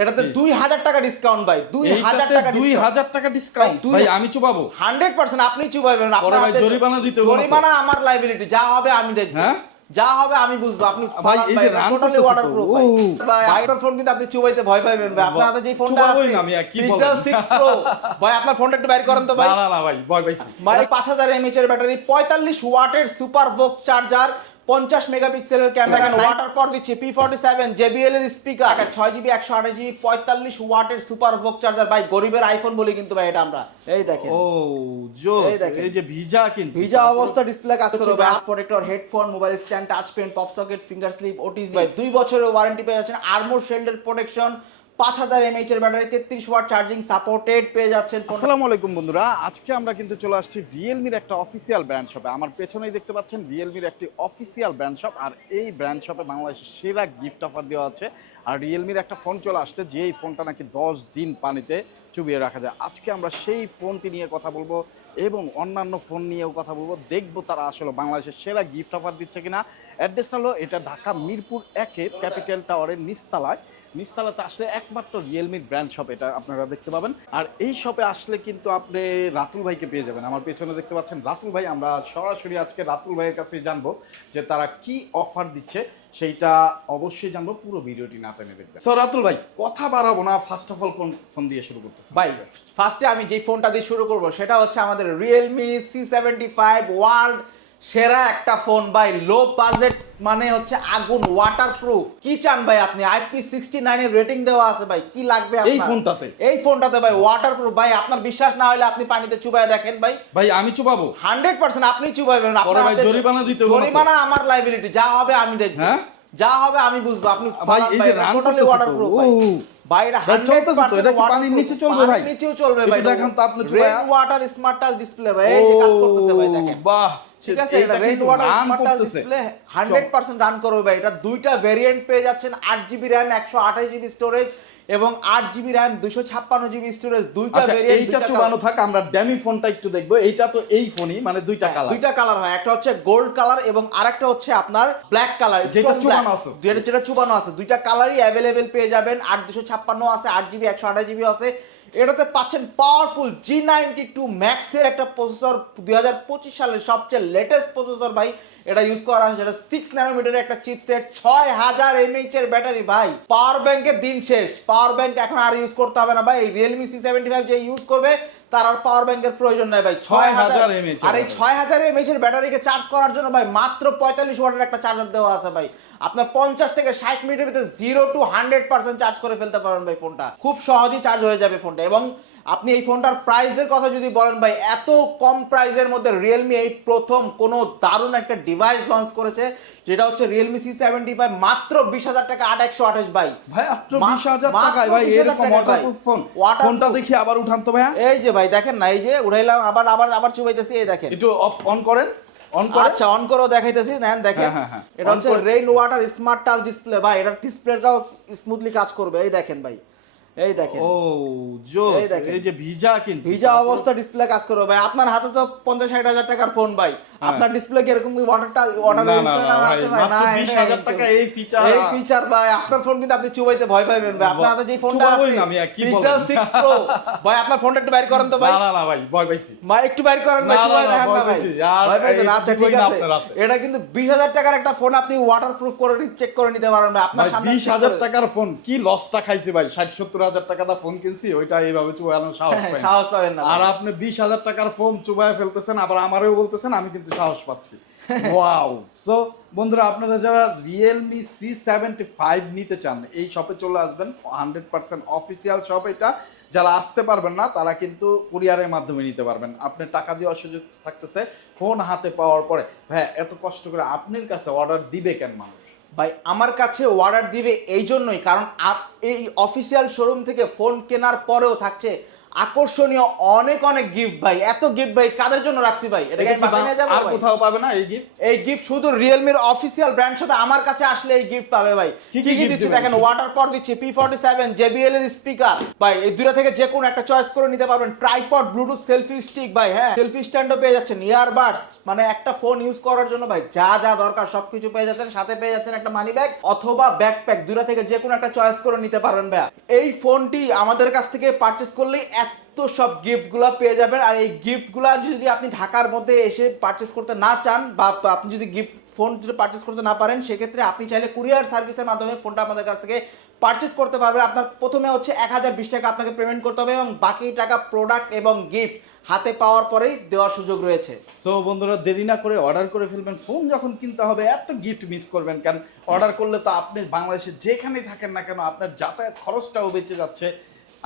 এটাতে দুই হাজার টাকা ডিসকাউন্ট ভাই দুই হাজার টাকা দুই হাজার টাকা ডিসকাউন্ট ভাই আমি চুপাবো হান্ড্রেড পার্সেন্ট আপনি আপনার জরিমানা দিতে? জরিমানা আমার লাইবিলিটি যা হবে আমি দেখব। হ্যাঁ? যা হবে আমি বুঝব। আপনি ভাই, এই যে রান ওয়াটার প্রুফ ভাই। আপনার ফোন কিন্তু আপনি চুবাইতে ভয় পাবেন ভাই। আপনার হাতে যে ফোনটা আছে আমি, কি পিক্সেল 6 প্রো ভাই আপনার ফোনটা একটু বাইর করেন তো ভাই। না না না ভাই ভয় পাইছি। ভাই পাঁচ হাজার এমএচ এর ব্যাটারি পঁয়তাল্লিশ ওয়াটের সুপার ভোক চার্জার পঞ্চাশ মেগাপিক্সেলের ক্যামেরা ওয়াটার পর দিচ্ছে পি ফর্টি সেভেন জেবিএল এর স্পিকার ছয় জিবি একশো আঠাশ জিবি পঁয়তাল্লিশ ওয়াটের সুপার ভোক চার্জার ভাই গরিবের আইফোন বলি কিন্তু ভাই এটা আমরা। এই দেখেন। ও এই এই যে ভিজা কিন্তু। ভিজা অবস্থা ডিসপ্লে কাজ করবে। Glass protector headphone mobile stand touch pen pop socket finger slip OTG ভাই দুই বছরের ওয়ারেন্টি পেয়ে যাচ্ছেন। আর্মোর শেল্ডের প্রোটেকশন পাঁচ হাজার এমএইচ এর ব্যাটারি তেত্রিশ ওয়াট চার্জিং সাপোর্টেড পেয়ে যাচ্ছেন আসসালামু আলাইকুম বন্ধুরা, আজকে আমরা কিন্তু চলে আসছি রিয়েলমির একটা অফিসিয়াল ব্র্যান্ড শপে আমার পেছনেই দেখতে পাচ্ছেন রিয়েলমির একটি অফিসিয়াল ব্র্যান্ড শপ আর এই ব্র্যান্ড শপে বাংলাদেশের সেরা গিফট অফার দেওয়া আছে। আর রিয়েলমির একটা ফোন চলে আসছে যে এই ফোনটা নাকি দশ দিন পানিতে চুবিয়ে রাখা যায়। আজকে আমরা সেই ফোনটি নিয়ে কথা বলব এবং অন্যান্য ফোন নিয়েও কথা বলব। দেখব তারা আসলে বাংলাদেশের সেরা গিফট অফার দিচ্ছে কিনা। অ্যাড্রেসটা হলো, এটা ঢাকা মিরপুর একের ক্যাপিটাল টাওয়ারের নিস্তালায় নিস্তালাতে আসলে একমাত্র রিয়েলমির ব্র্যান্ড শপ এটা আপনারা দেখতে পাবেন। আর এই শপে আসলে কিন্তু আপনি রাতুল ভাইকে পেয়ে যাবেন। আমার পেছনে দেখতে পাচ্ছেন রাতুল ভাই, আমরা সরাসরি আজকে রাতুল ভাইয়ের কাছেই জানব যে তারা কি অফার দিচ্ছে, সেইটা অবশ্যই জানব, পুরো ভিডিওটি না টেনে দেখবেন। সো রাতুল ভাই, কথা বাড়াবো না ফার্স্ট অফ অল কোন ফোন দিয়ে শুরু করতেছে ভাই ফার্স্টে আমি যে ফোনটা দিয়ে শুরু করব, সেটা হচ্ছে আমাদের Realme C seventy five world সেরা একটা ফোন ভাই লো বাজেট মানে হচ্ছে আগুন ওয়াটার প্রুফ কি চান ভাই আপনি? আইপি সিক্সটি নাইনের রেটিং দেওয়া আছে ভাই কি লাগবে এই ফোনটাতে? এই ফোনটাতে ভাই ওয়াটার প্রুফ ভাই আপনার বিশ্বাস না হলে আপনি পানিতে চুবায় দেখেন ভাই। ভাই আমি চুবাবো। হান্ড্রেড পার্সেন্ট আপনি চুবাইবেন আপনার জরিমানা দিতে জরিমানা আমার লাইবিলিটি যা হবে আমি দেখব। হ্যাঁ? যা হবে আমি বুঝব। আপনি ভাই, এই যে রান করতেছে তো, ওয়াটারপ্রুফ ভাই। 100% পানির নিচে চলবে ভাই? নিচেও চলবে ভাই তো আপনি। ওয়াটার স্মার্ট টাচ ডিসপ্লে ভাই এই যে কাজ করতেছে ভাই দেখেন। বাহ ঠিক আছে এটা এটা water run smart touch display 100% run করবে ভাই এটা দুইটা ভেরিয়েন্ট পেয়ে যাচ্ছেন 8 জিবি র‍্যাম 128 জিবি স্টোরেজ এবং 8 জিবি র‍্যাম 256 জিবি স্টোরেজ দুইটা আচ্ছা এইটা চুবানো থাক আমরা ড্যামি ফোনটা একটু দেখব। এইটা তো এই ফোনই মানে দুইটা কালার হ্যাঁ, দুইটা কালার হয়। একটা হচ্ছে গোল্ড কালার এবং আরেকটা হচ্ছে আপনার ব্ল্যাক কালার যেটা চুবানো আছে। যেটা যেটা চুবানো আছে। দুইটা কালারই অ্যাভেলেবেল পেয়ে যাবেন। আট দুশো ছাপ্পান্ন আছে আট জিবি একশো আঠাশ জিবি আছে। এটাতে পাচ্ছেন পাওয়ারফুল জি নাইনটি টু ম্যাক্সের একটা প্রসেসর দুই হাজার পঁচিশ সালের সবচেয়ে লেটেস্ট প্রসেসর ভাই। এটা ইউজ করা হয়েছে এটা সিক্স ন্যানোমিটারের একটা চিপসেট ছয় হাজার এমএইচ এর ব্যাটারি ভাই। পাওয়ার ব্যাংকের দিন শেষ। পাওয়ার ব্যাংক এখন আর ইউজ করতে হবে না ভাই। রিয়েলমি সি সেভেন্টি ফাইভ যে ইউজ করবে তার আর পাওয়ার ব্যাংকের প্রয়োজন নাই ভাই। ছয় হাজার 6000 mAh আর এই ছয় হাজার এমএইচ এর ব্যাটারিকে চার্জ করার জন্য ভাই মাত্র পঁয়তাল্লিশ ওয়াটের একটা চার্জার দেওয়া আছে ভাই। আপনার পঞ্চাশ থেকে ষাট মিনিটের ভিতরে zero to hundred percent charge করে ফেলতে পারবেন ভাই ফোনটা খুব সহজেই চার্জ হয়ে যাবে ফোনটা এবং আপনি এই ফোনটার প্রাইসের কথা যদি বলেন ভাই এত কম প্রাইসের মধ্যে রিয়েলমি এই প্রথম কোনো দারুণ একটা ডিভাইস লঞ্চ করেছে যেটা হচ্ছে রিয়েলমি সি সেভেন্টি ফাইভ মাত্র বিশ হাজার টাকা আট একশো আঠাশ ভাই ভাই বিশ হাজার টাকায় ভাই। এরকম ফোন। ফোনটা দেখি আবার উঠান তো ভাইয়া। এই যে ভাই দেখেন না এই যে উঠাইলাম আবার আবার আবার চুবাইতেছি এই দেখেন। একটু অফ অন করেন অন আচ্ছা অন করেও দেখাইতেছি নেন দেখেন। হ্যাঁ, হ্যাঁ, হ্যাঁ। এটা হচ্ছে rain water smart touch display ভাই এটা ডিসপ্লেটাও স্মুথলি কাজ করবে এই দেখেন ভাই। এই দেখেন। ও জোস এই দেখেন। এই যে ভিজা কিন্তু। ভিজা অবস্থা ডিসপ্লে কাজ করবে ভাই। আপনার হাতে তো পঞ্চাশ ষাট হাজার টাকার ফোন ভাই। আপনার ডিসপ্লে কি এরকম ওয়াটারটা ওয়াটার হ্যাঁ। না, 20,000 টাকা এই feature- এই ফিচার ভাই আপনার ফোন কিন্তু আপনি চুবাইতে ভয় পাবেন ভাই। আপনার হাতে যে ফোনটা আছে না আমি, কি পিক্সেল 6 প্রো ভাই আপনার ফোনটা একটু বাইর করেন তো ভাই। না না ভাই ভয় পাইছি। ভাই একটু বাইর করেন ভাই চুবাই দেখেন না ভাই। ভয় পেয়েছেন? এই আচ্ছা ঠিক আছে। এটা কিন্তু বিশ হাজার টাকার একটা ফোন আপনি ওয়াটার প্রুফ করে চেক করে নিতে পারবেন ভাই। আপনার সামনে বিশ check হাজার করে- টাকার ফোন কি লসটা খাইছি ভাই? ষাট সত্তর হাজার টাকা দা ফোন কিনছি ওইটা এইভাবে চুবানো সাহস হ্যাঁ, সাহস পাবেন না আর আপনি বিশ হাজার টাকার ফোন চুবায় ফেলতেছেন আবার আমারও বলতেছেন আমি কিন্তু সাহস পাচ্ছি। ওয়াও সো বন্ধুরা আপনারা যারা রিয়েলমি সি সেভেন্টি ফাইভ নিতে চান এই শপে চলে আসবেন হান্ড্রেড পার্সেন্ট অফিসিয়াল শপ এটা। যারা আসতে পারবেন না তারা কিন্তু কুরিয়ারের মাধ্যমে নিতে পারবেন। আপনি টাকা দেওয়ার সুযোগ থাকতেছে ফোন হাতে পাওয়ার পরে। হ্যাঁ এত কষ্ট করে আপনার কাছে অর্ডার দিবে কেন মানুষ? ভাই, আমার কাছে অর্ডার দিবে এই জন্যই কারণ এই অফিসিয়াল শোরুম থেকে ফোন কেনার পরেও থাকছে আকর্ষণীয় অনেক অনেক গিফট ভাই। এত গিফট ভাই কাদের জন্য রাখছি ভাই? এটা কি আর কোথাও পাবে না এই গিফট এই গিফট শুধু রিয়েলমির অফিসিয়াল ব্র্যান্ড শপে আমার কাছে আসলে এই গিফট পাবে ভাই। কি কি দিচ্ছি দেখেন ওয়াটার পট দিচ্ছি পি ফর্টি সেভেন জেবিএল এর স্পিকার ভাই এই দুটা থেকে যে কোনো একটা চয়েস করে নিতে পারবেন। ট্রাইপড ব্লুটুথ সেলফি স্টিক ভাই হ্যাঁ। সেলফি স্ট্যান্ডও পেয়ে যাচ্ছেন ইয়ারবাডস মানে একটা ফোন ইউজ করার জন্য ভাই যা যা দরকার সবকিছু পেয়ে যাচ্ছেন সাথে পেয়ে যাচ্ছেন একটা মানি ব্যাগ অথবা ব্যাকপ্যাক দুটা থেকে যে কোনো একটা চয়েস করে নিতে পারবেন ভাই এই ফোনটি আমাদের কাছ থেকে পারচেস করলেই এত সব গিফটগুলো পেয়ে যাবেন। আর এই গিফটগুলো যদি আপনি ঢাকার মধ্যে এসে পারচেস করতে না চান বা আপনি যদি গিফট ফোন যদি পারচেস করতে না পারেন, সেক্ষেত্রে আপনি চাইলে কুরিয়ার সার্ভিসের মাধ্যমে ফোনটা আমাদের কাছ থেকে পারচেস করতে পারবেন। আপনার প্রথমে হচ্ছে এক হাজার বিশ টাকা আপনাকে পেমেন্ট করতে হবে এবং বাকি টাকা প্রোডাক্ট এবং গিফট হাতে পাওয়ার পরেই দেওয়ার সুযোগ রয়েছে। সো বন্ধুরা, দেরি না করে অর্ডার করে ফেলবেন। ফোন যখন কিনতে হবে, এত গিফট মিস করবেন কেন? অর্ডার করলে তো আপনি বাংলাদেশে যেখানেই থাকেন না কেন, আপনার যাতায়াত খরচটাও বেঁচে যাচ্ছে।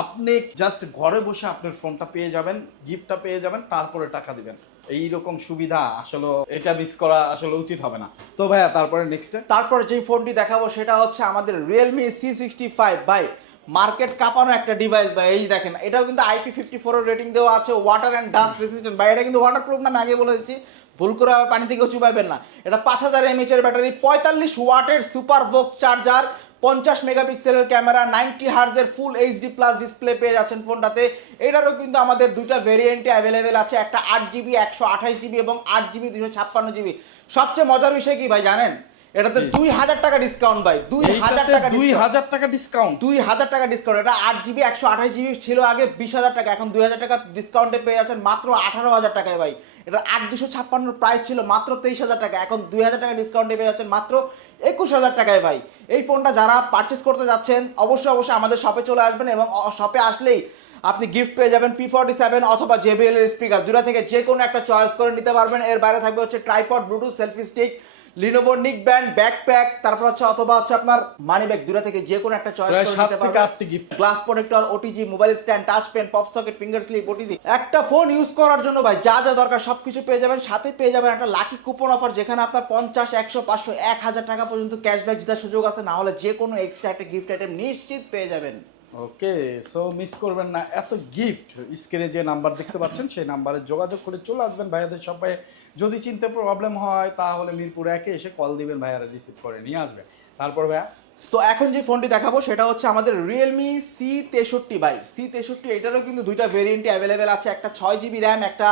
আপনি জাস্ট ঘরে বসে আপনার ফোনটা পেয়ে যাবেন গিফটটা পেয়ে যাবেন, তারপরে টাকা দিবেন। এই রকম সুবিধা আসলে এটা মিস করা আসলে উচিত হবে না। তো ভাইয়া, তারপরে নেক্সটে তারপরে যেই ফোনটি দেখাবো সেটা হচ্ছে আমাদের রিয়েলমি সি সিক্সটি ফাইভ বাই মার্কেট কাঁপানো একটা ডিভাইস ভাই, এই যে দেখেন, এটাও কিন্তু আইপি ফিফটি ফোর রেটিং দেওয়া আছে ওয়াটার অ্যান্ড ডাস্ট রেসিস্ট্যান্ট ভাই, এটা কিন্তু ওয়াটার প্রুফ নামে আগে বলে দিচ্ছি, ভুল করে পানি থেকে চুবাইবেন না। এটা পাঁচ হাজার এমএচ এর ব্যাটারি পঁয়তাল্লিশ ওয়াটের সুপার ভোক চার্জার পঞ্চাশ মেগাপিক্সেলের ক্যামেরা নাইনটি হার্জের ফুল এইচডি প্লাস ডিসপ্লে পেয়ে যাচ্ছেন ফোনটাতে। এটারও কিন্তু আমাদের দুটো ভেরিয়েন্টে অ্যাভেলেবেল আছে একটা আট জিবি একশো আঠাশ জিবি এবং আট জিবি দুশো ছাপ্পান্ন জিবি সবচেয়ে মজার বিষয় কি ভাই জানেন? এটাতে। দুই হাজার টাকা ডিসকাউন্ট ভাই দুই হাজার টাকা দুই। হাজার টাকা ডিসকাউন্ট দুই হাজার টাকা ডিসকাউন্ট এটা আট জিবি একশো আঠাশ জিবি ছিল আগে বিশ হাজার টাকা এখন দুই হাজার টাকা ডিসকাউন্টে পেয়ে যাচ্ছেন মাত্র আঠারো হাজার টাকায় ভাই। এটা আট দুশো ছাপ্পান্নর প্রাইস ছিল মাত্র তেইশ হাজার টাকা এখন দুই হাজার টাকা ডিসকাউন্টে পেয়ে যাচ্ছেন মাত্র একুশ হাজার টাকায় ভাই। এই ফোনটা যারা পারচেস করতে যাচ্ছেন, অবশ্যই অবশ্যই আমাদের শপে চলে আসবেন এবং শপে আসলেই আপনি গিফট পেয়ে যাবেন পি ফর্টি সেভেন অথবা জেবিএল স্পিকার দুটা থেকে যে কোনো একটা চয়েস করে নিতে পারবেন। এর বাইরে থাকবে হচ্ছে tripod bluetooth selfie stick Lenovo neck band backpack তারপর হচ্ছে অথবা হচ্ছে আপনার মানি ব্যাগ দুটা থেকে যে কোনো একটা চয়েস করে নিতে পারবেন। Glass protector OTG mobile stand touch pen pop socket finger slip OTG একটা ফোন ইউজ করার জন্য ভাই যা যা দরকার সবকিছু পেয়ে যাবেন সাথে পেয়ে যাবেন একটা লাকি কুপন অফার যেখানে আপনার পঞ্চাশ একশো পাঁচশো এক হাজার টাকা পর্যন্ত ক্যাশব্যাক জেতার সুযোগ আছে না হলে যে কোনো এক্সট্রা একটা গিফট আইটেম নিশ্চিত পেয়ে যাবেন। ওকে সো মিস করবেন না এত গিফট স্ক্রিনে যে নাম্বার দেখতে পাচ্ছেন সেই নাম্বারে যোগাযোগ করে চলে আসবেন ভাইয়াদের সবাই যদি চিনতে প্রবলেম হয়, তাহলে মিরপুর একে এসে কল দিবেন ভাইয়ারা রিসিভ করে নিয়ে আসবে। তারপর ভাইয়া? সো এখন যে ফোনটি দেখাবো, সেটা হচ্ছে আমাদের রিয়েলমি সি তেষট্টি বাই সি তেষট্টি, এটারও কিন্তু দুইটা ভেরিয়েন্টে অ্যাভেলেবেল আছে। একটা ছয় জিবি র্যাম একটা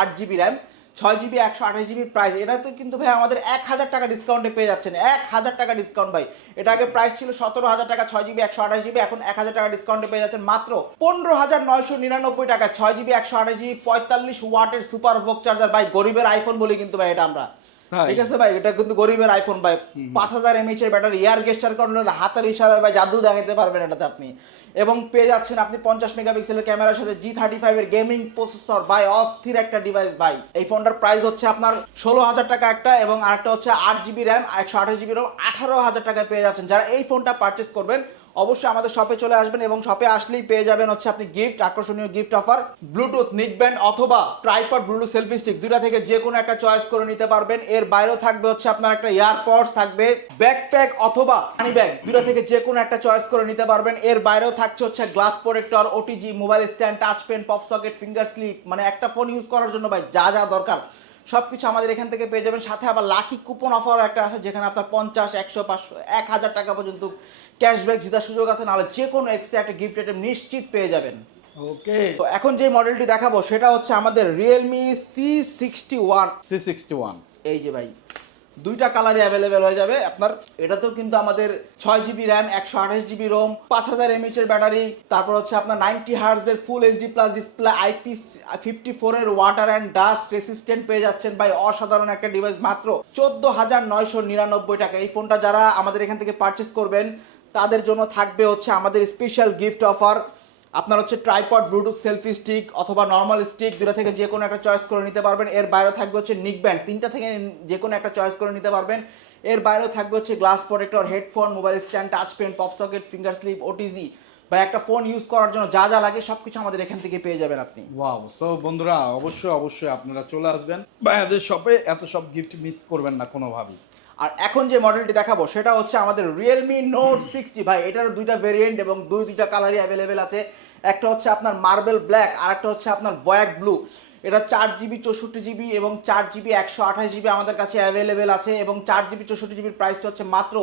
আট জিবি র্যাম ছয় জিবি একশো আঠাশ জিবি প্রাইস এটা তো কিন্তু ভাই আমাদের এক হাজার টাকা ডিসকাউন্টে পেয়ে যাচ্ছেন। এক হাজার টাকা ডিসকাউন্ট ভাই। এটা আগে প্রাইস ছিল সতেরো হাজার টাকা, ছয় জিবি একশো আঠাশ জিবি এখন এক হাজার টাকা ডিসকাউন্টে পেয়ে যাচ্ছেন মাত্র পনেরো হাজার নয়শো নিরানব্বই টাকা। ছয় জিবি একশো আঠাশ জিবি পঁয়তাল্লিশ ওয়াটের সুপার ভোক চার্জার ভাই, গরিবের আইফোন বলি কিন্তু ভাই এটা আমরা? ঠিক আছে ভাই এটা কিন্তু গরিবের আইফোন ভাই। পাঁচ হাজার এমএইচ এর ব্যাটারি এয়ার গেস্টার কন্ট্রোলার হাতের ইশারায় ভাই জাদু দেখাতে পারবেন এটাতে আপনি। এবং পেয়ে যাচ্ছেন আপনি পঞ্চাশ মেগাপিক্সেলের ক্যামেরার সাথে জি থার্টি ফাইভ এর গেমিং প্রসেসর ভাই অস্থির একটা ডিভাইস ভাই। এই ফোনটার প্রাইস হচ্ছে আপনার ষোলো হাজার টাকা একটা এবং আরেকটা হচ্ছে আট জিবি র্যাম একশো আঠাশ জিবি রোম আঠারো হাজার টাকায় পেয়ে যাচ্ছেন। যারা এই ফোনটা পারচেস করবেন অবশ্যই আমাদের শপে চলে আসবেন এবং শপে আসলেই পেয়ে যাবেন হচ্ছে আপনি গিফট আকর্ষণীয় gift offer Bluetooth neck band অথবা ট্রাইপড ব্লুটুথ সেলফি স্টিক দুইটা থেকে যে কোনো একটা চয়েস করে নিতে পারবেন। এর বাইরেও থাকবে হচ্ছে আপনার একটা ইয়ারপডস থাকবে ব্যাকপ্যাক অথবা মানি ব্যাগ দুইটা থেকে যে কোনো একটা চয়েস করে নিতে পারবেন। এর বাইরেও থাকছে হচ্ছে glass protector OTG mobile stand touch pen pop socket finger slip মানে একটা ফোন ইউজ করার জন্য ভাই যা যা দরকার। সবকিছু আমাদের এখান থেকে পেয়ে যাবেন। সাথে আবার লাকি কুপন অফার একটা আছে যেখানে আপনার পঞ্চাশ একশো পাঁচশো এক হাজার টাকা পর্যন্ত ক্যাশব্যাক জিতার সুযোগ আছে। নাহলে যে কোনো এক্সট্রা একটা গিফট আইটেম নিশ্চিত পেয়ে যাবেন। ওকে তো এখন যে মডেলটি দেখাবো সেটা হচ্ছে আমাদের Realme C sixty one C sixty one এই যে ভাই। দুইটা কালারই অ্যাভেলেবেল হয়ে যাবে। আপনার এটাতেও কিন্তু আমাদের ছয় জিবি র্যাম একশো আঠাশ জিবি রোম পাঁচ হাজার এমএইচ এর ব্যাটারি তারপর হচ্ছে আপনার ninety হার্জের full HD plus display IP fifty four এর ওয়াটার অ্যান্ড ডাস্ট রেসিস্ট্যান্ট পেয়ে যাচ্ছেন ভাই, অসাধারণ একটা ডিভাইস মাত্র চোদ্দ হাজার নয়শো নিরানব্বই টাকা। এই ফোনটা যারা আমাদের এখান থেকে পারচেস করবেন, তাদের জন্য থাকবে হচ্ছে আমাদের স্পেশাল গিফট অফার আপনার হচ্ছে ট্রাইপড ব্লুটুথ সেলফি স্টিক অথবা নর্মাল স্টিক দুটা থেকে যে কোনো একটা চয়েস করে নিতে পারবেন। এর বাইরে থাকবে হচ্ছে নিক ব্যান্ড তিনটা থেকে যে কোনো একটা চয়েস করে নিতে পারবেন। এর বাইরেও থাকবে হচ্ছে glass protector headphone mobile stand touch pen pop socket finger slip OTG বা একটা ফোন ইউজ করার জন্য যা যা লাগে সবকিছু আমাদের এখান থেকে পেয়ে যাবেন আপনি। ওয়াও সো বন্ধুরা, অবশ্যই অবশ্যই আপনারা চলে আসবেন। ভাইয়াদের শপে এত সব গিফট মিস করবেন না কোনোভাবেই। আর এখন যে মডেলটি দেখাবো, সেটা হচ্ছে আমাদের রিয়েলমি নোট সিক্সটি ভাই, এটার দুইটা ভেরিয়েন্ট এবং দুই দুইটা কালারই অ্যাভেলেবেল আছে। একটা হচ্ছে আপনার মার্বেল ব্ল্যাক আর একটা হচ্ছে আপনার বয়াক ব্লু এটা চার জিবি চৌষট্টি জিবি এবং চার জিবি একশো আঠাশ জিবি আমাদের কাছে অ্যাভেলেবেল আছে এবং চার জিবি চৌষট্টি জিবির প্রাইসটা হচ্ছে মাত্র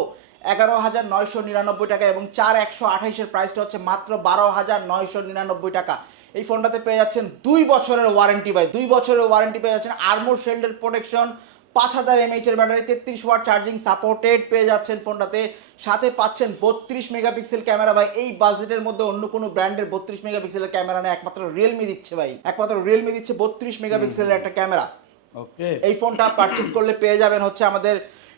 এগারো হাজার নয়শো নিরানব্বই টাকা এবং চার একশো আঠাইশের প্রাইসটা হচ্ছে মাত্র বারো হাজার নয়শো নিরানব্বই টাকা। এই ফোনটাতে পেয়ে যাচ্ছেন দুই বছরের ওয়ারেন্টি ভাই, দুই বছরের ওয়ারেন্টি পেয়ে যাচ্ছেন আর্মোর শেল্ডের প্রোটেকশন পাঁচ হাজার এমএইচ এর ব্যাটারি তেত্রিশ ওয়াট চার্জিং সাপোর্টেড পেয়ে যাচ্ছেন ফোনটাতে। সাথে পাচ্ছেন বত্রিশ মেগাপিক্সেল ক্যামেরা ভাই। এই বাজেটের মধ্যে অন্য কোনো ব্র্যান্ডের বত্রিশ মেগাপিক্সেলের ক্যামেরা নেই একমাত্র রিয়েলমি দিচ্ছে ভাই। একমাত্র রিয়েলমি দিচ্ছে বত্রিশ মেগাপিক্সেলের একটা ক্যামেরা ওকে এই ফোনটা পারচেস করলে পেয়ে যাবেন হচ্ছে আমাদের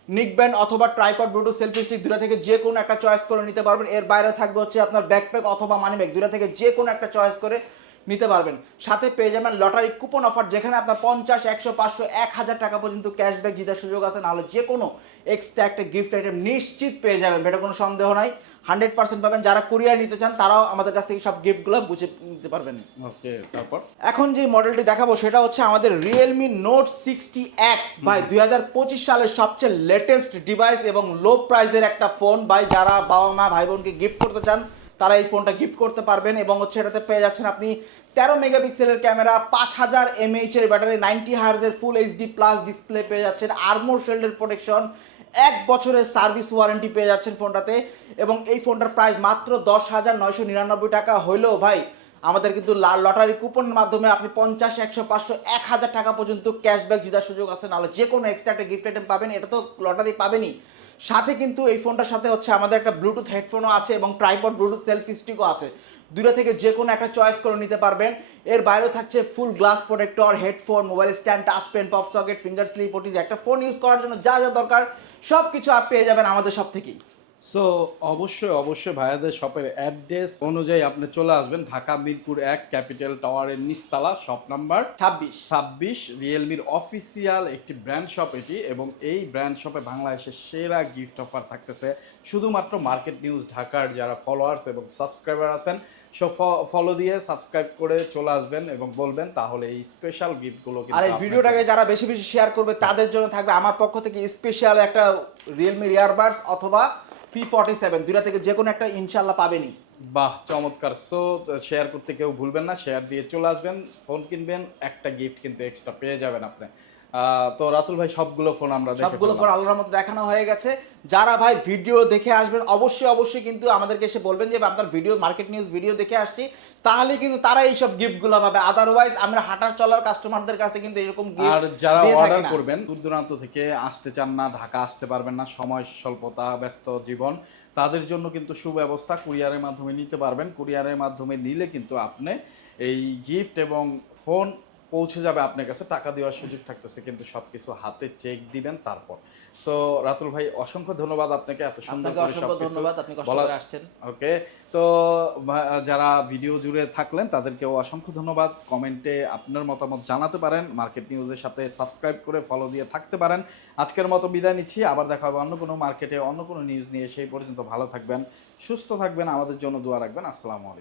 নিক ব্যান্ড অথবা ট্রাইপড ব্লুটুথ সেলফি স্টিক দুটা থেকে যে কোনো একটা চয়েস করে নিতে পারবেন। এর বাইরে থাকবে হচ্ছে আপনার ব্যাকপ্যাক অথবা মানি ব্যাগ দুটা থেকে যে কোনো একটা চয়েস করে নিতে পারবেন। সাথে পেয়ে যাবেন লটারি কুপন অফার যেখানে আপনার পঞ্চাশ একশো পাঁচশো এক হাজার টাকা পর্যন্ত ক্যাশব্যাক জিতার সুযোগ আছে। নাহলে যে কোনো এক্সট্রা একটা গিফট আইটেম নিশ্চিত পেয়ে যাবেন এটা কোনো সন্দেহ নাই। হান্ড্রেড পার্সেন্ট পাবেন। যারা কুরিয়ার নিতে চান তারাও আমাদের কাছ থেকে সব গিফটগুলো বুঝে নিতে পারবেন। ওকে তারপর? এখন যে মডেলটি দেখাবো সেটা হচ্ছে আমাদের রিয়েলমি নোট সিক্সটি এক্স ভাই দুই হাজার পঁচিশ সালের সবচেয়ে লেটেস্ট ডিভাইস এবং লো প্রাইসের একটা ফোন ভাই যারা বাবা মা ভাই বোনকে গিফট করতে চান তারা এই ফোনটা গিফট করতে পারবেন এবং হচ্ছে এটাতে পেয়ে যাচ্ছেন আপনি তেরো মেগাপিক্সেলের ক্যামেরা, পাঁচ হাজার এমএইচ এর ব্যাটারি, নাইনটি হার্জের ফুল এইচডি প্লাস ডিসপ্লে পেয়ে যাচ্ছেন আর্মোর শেল্ডের প্রোটেকশন এক বছরের সার্ভিস ওয়ারেন্টি পেয়ে যাচ্ছেন ফোনটাতে এবং এই ফোনটার প্রাইস মাত্র দশ হাজার নয়শো নিরানব্বই টাকা। হইলেও ভাই, আমাদের কিন্তু লটারি কুপনের মাধ্যমে আপনি পঞ্চাশ, একশো, পাঁচশো, এক হাজার টাকা পর্যন্ত ক্যাশব্যাক জেতার সুযোগ আছে। নাহলে যে কোনো এক্সট্রা একটা গিফট আইটেম পাবেন, এটা তো লটারি পাবেনই। সাথে কিন্তু এই ফোনটার সাথে হচ্ছে আমাদের একটা ব্লুটুথ হেডফোনও আছে এবং ট্রাইপড ব্লুটুথ সেলফি স্টিকও আছে। দুটো থেকে যে কোনো একটা চয়েস করে নিতে পারবেন। এর বাইরেও থাকছে full glass protector headphone mobile stand touch pen pop socket finger slip OTG একটা ফোন ইউজ করার জন্য যা যা দরকার সব কিছু পেয়ে যাবেন আমাদের সব থেকেই। সো অবশ্যই অবশ্যই ভাইয়াদের শপের অ্যাড্রেস অনুযায়ী আপনি চলে আসবেন ঢাকা মিরপুর এক ক্যাপিটাল টাওয়ারের নিচতলা শপ নাম্বার ছাব্বিশ। ছাব্বিশ রিয়েলমির অফিসিয়াল একটি ব্র্যান্ড শপ এটি এবং এই ব্র্যান্ড শপে বাংলাদেশের সেরা গিফট অফার থাকতেছে শুধুমাত্র মার্কেট নিউজ ঢাকার যারা ফলোয়ার্স এবং সাবস্ক্রাইবার আছেন সব ফলো দিয়ে সাবস্ক্রাইব করে চলে আসবেন এবং বলবেন তাহলে এই স্পেশাল গিফটগুলো আর এই ভিডিওটাকে যারা বেশি বেশি শেয়ার করবে তাদের জন্য থাকবে আমার পক্ষ থেকে স্পেশাল একটা রিয়েলমি ইয়ারবাডস অথবা পি ফর্টি সেভেন দুইটা থেকে যে কোনো একটা ইনশাল্লাহ পাবেনই। বাহ, চমৎকার। সো শেয়ার করতে কেউ ভুলবেন না শেয়ার দিয়ে চলে আসবেন ফোন কিনবেন, একটা গিফট কিন্তু এক্সট্রা পেয়ে যাবেন আপনি। তো রাতুল ভাই সবগুলো ফোন আমরা সবগুলো ফোন আল্লাহর মতো দেখানো হয়ে গেছে। যারা ভাই ভিডিও দেখে আসবেন অবশ্যই অবশ্যই কিন্তু আমাদেরকে এসে বলবেন যে আপনার ভিডিও মার্কেট নিউজ ভিডিও দেখে আসছি। তাহলে কিন্তু তারা এইসব গিফটগুলো পাবে। আদারওয়াইজ আমরা হাঁটার চলার কাস্টমারদের কাছে কিন্তু এরকম আর যারা অর্ডার করবেন দূর দূরান্ত থেকে আসতে চান না ঢাকা আসতে পারবেন না সময় স্বল্পতা ব্যস্ত জীবন তাদের জন্য কিন্তু সুব্যবস্থা কুরিয়ারের মাধ্যমে নিতে পারবেন। কুরিয়ারের মাধ্যমে নিলে কিন্তু আপনি এই গিফট এবং ফোন পৌঁছে যাবে আপনার কাছে টাকা দেওয়ার সুযোগ থাকতেছে কিন্তু সবকিছু হাতে চেক দিবেন তারপর। সো রাতুল ভাই অসংখ্য ধন্যবাদ আপনাকে এত সুন্দর করে অসংখ্য ধন্যবাদ আপনি কষ্ট করে আসছেন। ওকে তো যারা ভিডিও জুড়ে থাকলেন তাদেরকেও অসংখ্য ধন্যবাদ। কমেন্টে আপনার মতামত জানাতে পারেন মার্কেট নিউজের সাথে সাবস্ক্রাইব করে ফলো দিয়ে থাকতে পারেন। আজকের মতো বিদায় নিচ্ছি আবার দেখা হবে অন্য কোনো মার্কেটে অন্য কোনো নিউজ নিয়ে সেই পর্যন্ত ভালো থাকবেন সুস্থ থাকবেন আমাদের জন্য দোয়া রাখবেন আসসালামু আলাইকুম।